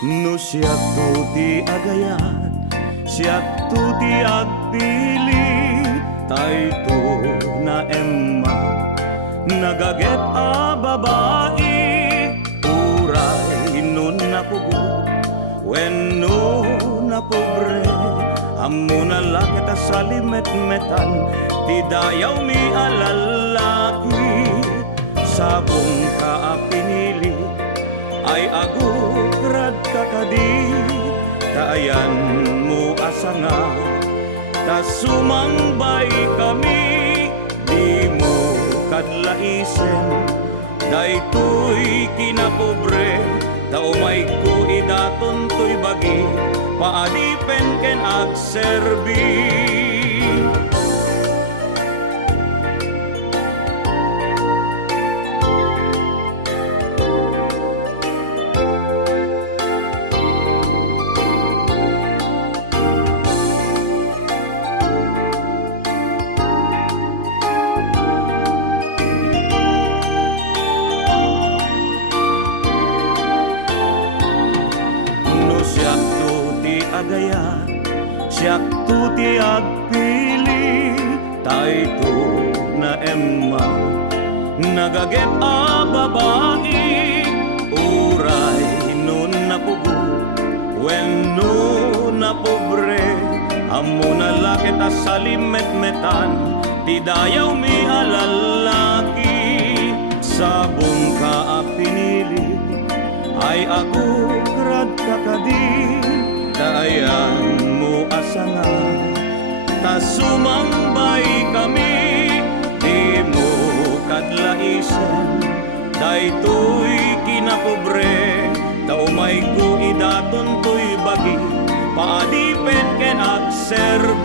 No siyak tuti agayat, siyak tuti agpili, tayto na emma, nagaget a babae, uray nun na pugo, wenno na pobre, amo na lakit a salimet-metan, ti dayaw mi alalaki, sabong ka a pinili, ay agukrad kakadi, taayan mo asanga, ta sumangbay kami, di mo kadlaisen, daytoy kinapobre, ta umay ko idaton to'y bagi, paadipen ken agserbi. Agayat, siyak tuti agpili, tayto na emma, nagaget a babae, uray nun na pugo, wenno na pobre, amo na lakit a salimet-metan, ti dayaw mi alalaki, sabong ka a pinili, ay agukrad kakadi, taayan mo asanga, ta sumangbay kami, di mo kadlaisen, daytoy kinapobre, ta umay ko idaton to'y bagi, paadipen ken agserbi.